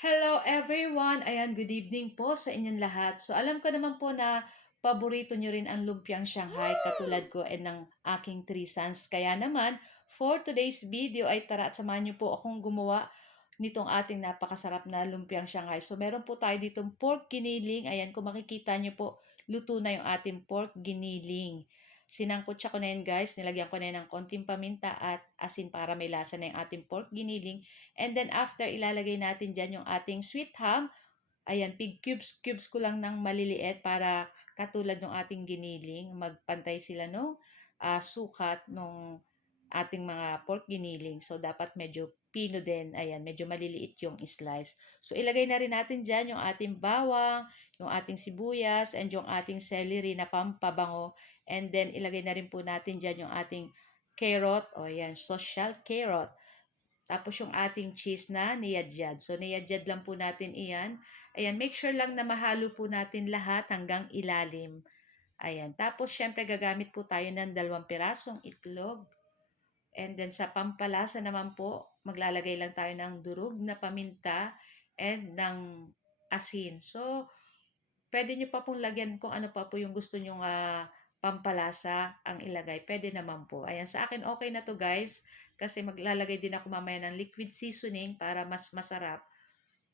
Hello everyone! Ayan, good evening po sa inyong lahat. So alam ko naman po na paborito nyo rin ang lumpiang Shanghai katulad ko and ng aking three sons. Kaya naman, for today's video ay tara at samahan nyo po akong gumawa nitong ating napakasarap na lumpiang Shanghai. So meron po tayo ditong pork giniling. Ayan, kung makikita nyo po, luto na yung ating pork giniling. Sinangkutsa ko na yun guys, nilagyan ko na yun ng konting paminta at asin para may lasa na yung ating pork giniling. And then after, ilalagay natin dyan yung ating sweet ham. Ayan, pig cubes ko lang ng maliliit para katulad ng ating giniling, magpantay sila nung sukat nung ating mga pork giniling. So, dapat medyo pino din. Ayan, medyo maliliit yung slice. So, ilagay na rin natin dyan yung ating bawang, yung ating sibuyas, and yung ating celery na pampabango. And then, ilagay na rin po natin dyan yung ating carrot. O, ayan, social carrot. Tapos yung ating cheese na niyadyad. So, niyadyad lang po natin iyan. Ayan, make sure lang na mahalo po natin lahat hanggang ilalim. Ayan. Tapos, syempre, gagamit po tayo ng 2 pirasong itlog. And then, sa pampalasa naman po, maglalagay lang tayo ng durog na paminta and ng asin. So, pwede nyo pa pong lagyan kung ano pa po yung gusto nyong pampalasa ang ilagay. Pwede naman po. Ayan, sa akin okay na to guys. Kasi maglalagay din ako mamaya ng liquid seasoning para mas masarap.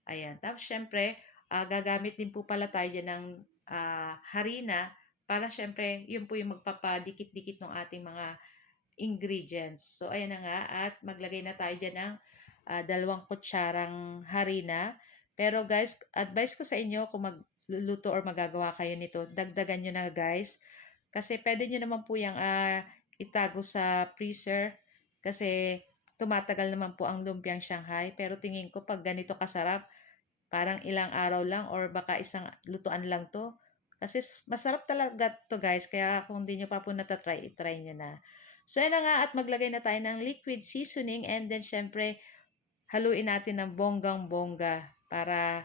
Ayan. Tapos syempre, gagamit din po pala tayo dyan ng harina para syempre, yun po yung magpapadikit-dikit ng ating mga ingredients. So, ayan na nga. At maglagay na tayo dyan ng 2 kutsarang harina. Pero guys, advice ko sa inyo kung magluluto or magagawa kayo nito, dagdagan nyo na guys. Kasi pwede nyo naman po yung itago sa freezer. Kasi tumatagal naman po ang lumpiang Shanghai. Pero tingin ko pag ganito kasarap, parang ilang araw lang or baka isang lutuan lang to. Kasi masarap talaga to guys. Kaya kung hindi nyo pa po natatry, itry nyo na. So, yan na nga at maglagay na tayo ng liquid seasoning and then syempre, haluin natin ng bonggang-bongga para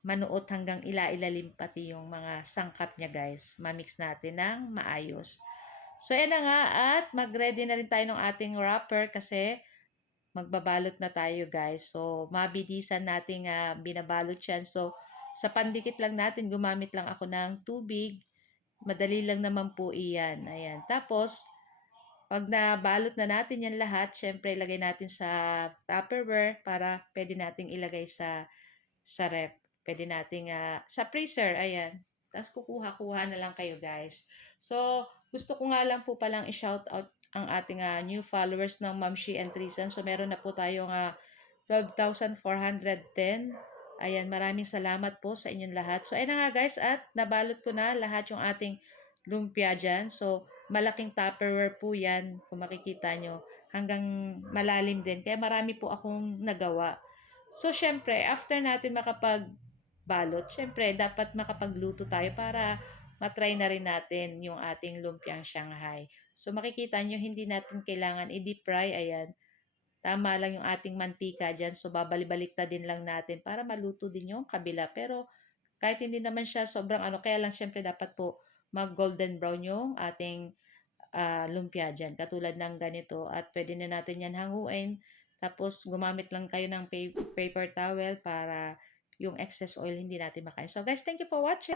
manuot hanggang ilailalim pati yung mga sangkap niya guys. Mamix natin ng maayos. So, yan na nga at mag-ready na rin tayo ng ating wrapper kasi magbabalot na tayo guys. So, mabilisan nating binabalot yan. So, sa pandikit lang natin, gumamit lang ako ng tubig. Madali lang naman po iyan. Ayan. Tapos, pag nabalot na natin yan lahat, syempre ilagay natin sa Tupperware para pwede nating ilagay sa ref. Pwede nating sa freezer, ayan. Tapos kukuha-kuha na lang kayo guys. So, gusto ko nga lang po palang i-shout out ang ating new followers ng Mamshi and Trisan. So, meron na po tayong 12,410. Ayan, maraming salamat po sa inyong lahat. So, ayan na nga guys at nabalot ko na lahat yung ating lumpia dyan. So, malaking Tupperware po yan kung makikita nyo. Hanggang malalim din. Kaya marami po akong nagawa. So, syempre, after natin makapagbalot, syempre, dapat makapagluto tayo para matry na rin natin yung ating lumpiang Shanghai. So, makikita nyo, hindi natin kailangan i-deep fry. Ayan. Tama lang yung ating mantika dyan. So, babalik-balik na din lang natin para maluto din yung kabila. Pero, kahit hindi naman siya sobrang kaya lang syempre dapat po mag-golden brown yung ating lumpia dyan. Katulad ng ganito. At pwede na natin yan hanguin. Tapos, gumamit lang kayo ng paper towel para yung excess oil hindi natin makain. So, guys, thank you for watching.